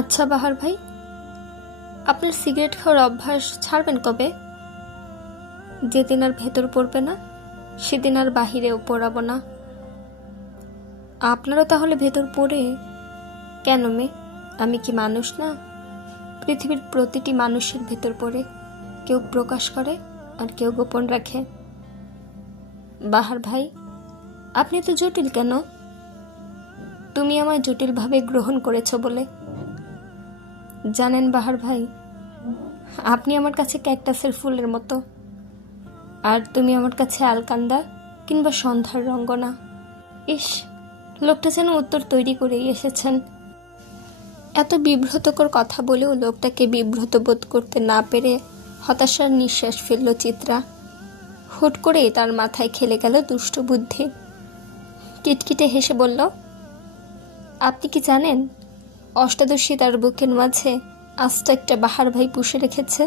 আচ্ছা বাহার ভাই, আপনার সিগারেট খাওয়ার অভ্যাস ছাড়বেন কবে? যেদিন আর ভেতর পড়বে না সেদিন আর বাহিরেও পড়াবো না। আপনারও তাহলে ভেতর পড়ে? কেন মেয়ে, আমি কি মানুষ না? পৃথিবীর প্রতিটি মানুষের ভেতর পড়ে, কেউ প্রকাশ করে আর কেউ গোপন রাখে। বাহার ভাই, আপনি তো জটিল কেন? তুমি আমায় জটিলভাবে গ্রহণ করেছো বলে। জানেন বাহার ভাই, আপনি আমার কাছে ক্যাকটাসের ফুলের মতো, আর তুমি আমার কাছে আলকান্দা কিংবা সন্ধ্যার রঙ্গনা। ইস, লোকটা যেন উত্তর তৈরি করেই এসেছেন। এত বিব্রতকর কথা বলেও লোকটাকে বিব্রত বোধ করতে না পেরে হতাশার নিঃশ্বাস ফেলল চিত্রা। হুট করে তার মাথায় খেলে গেল দুষ্ট বুদ্ধি। কিটকিটে হেসে বলল, আপনি কি জানেন অষ্টাদশী তার বুকের মাঝে আস্ত একটা বাহার ভাই পুষে রেখেছে?